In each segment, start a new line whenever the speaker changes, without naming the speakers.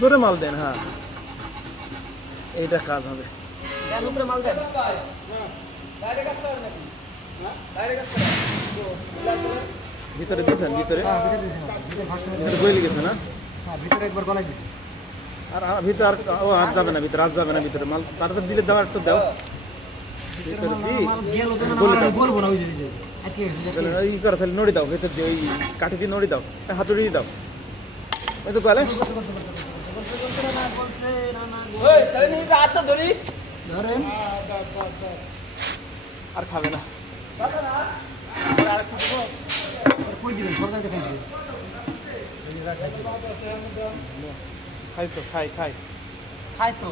জোরে মাল দেন হ্যাঁ। এইটা কাজ হবে।
মাল দেন।
ভিতরে দিয়েছেন ভিতরে?
হ্যাঁ ভিতরে না ভিতরে
ভিতরে বইলে গেছে না?
হ্যাঁ ভিতরে একবার গলায় দিছি
আর ভিতরে আর ও হাত যাবে না ভিতরে হাত যাবে না ভিতরে। মাল তারপর দিলে দাও একটু দাও। ভিতরে দি
মাল গেল তো না
বলে
আমি
দাও।
বলব না ওই যে।
নড়ি দাও ভিতর দিয়ে ওই কাঠি দিয়ে নড়ি দাও হাতুড়ি দিয়ে দাও এই তো
ধরেন
আর খাবে না।
আর কই দিবেন? সরকারকে খাইছে
খাই তো।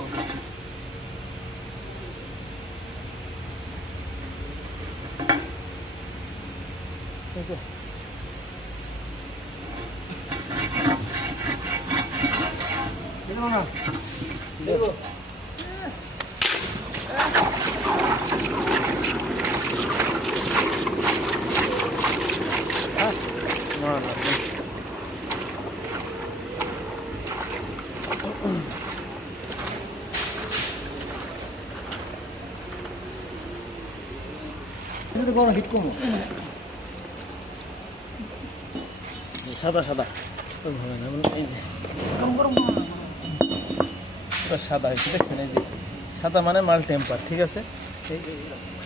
খাই খাই
খাই তো
বুঝছ?
দেখো না
না না না।
যদি গরম হিট কমো
সাদা সাদা। তো হবে না মানে এই যে।
গরম গরম
সাদা হয়েছে দেখছেন এই যে। সাদা মানে মাল টেম্পার ঠিক আছে? এই-!